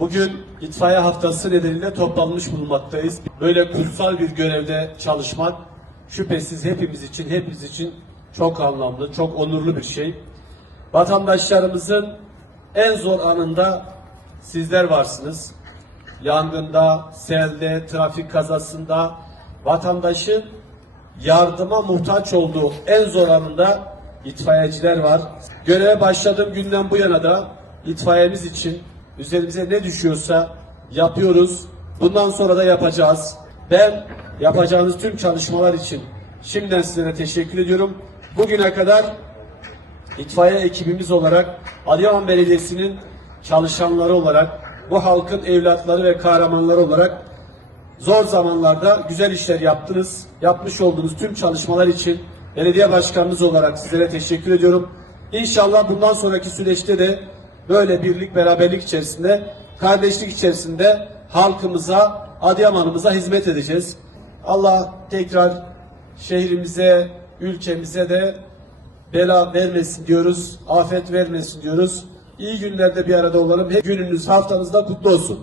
Bugün itfaiye haftası nedeniyle toplanmış bulunmaktayız. Böyle kutsal bir görevde çalışmak şüphesiz hepimiz için, hepimiz için çok anlamlı, çok onurlu bir şey. Vatandaşlarımızın en zor anında sizler varsınız. Yangında, selde, trafik kazasında vatandaşın yardıma muhtaç olduğu en zor anında itfaiyeciler var. Göreve başladığım günden bu yana da itfaiyemiz için üzerimize ne düşüyorsa yapıyoruz. Bundan sonra da yapacağız. Ben yapacağınız tüm çalışmalar için şimdiden sizlere teşekkür ediyorum. Bugüne kadar itfaiye ekibimiz olarak Adıyaman Belediyesi'nin çalışanları olarak bu halkın evlatları ve kahramanları olarak zor zamanlarda güzel işler yaptınız. Yapmış olduğunuz tüm çalışmalar için belediye başkanınız olarak sizlere teşekkür ediyorum. İnşallah bundan sonraki süreçte de böyle birlik beraberlik içerisinde, kardeşlik içerisinde halkımıza, Adıyaman'ımıza hizmet edeceğiz. Allah tekrar şehrimize, ülkemize de bela vermesin diyoruz, afet vermesin diyoruz. İyi günlerde bir arada olalım. Hep gününüz, haftanız da kutlu olsun.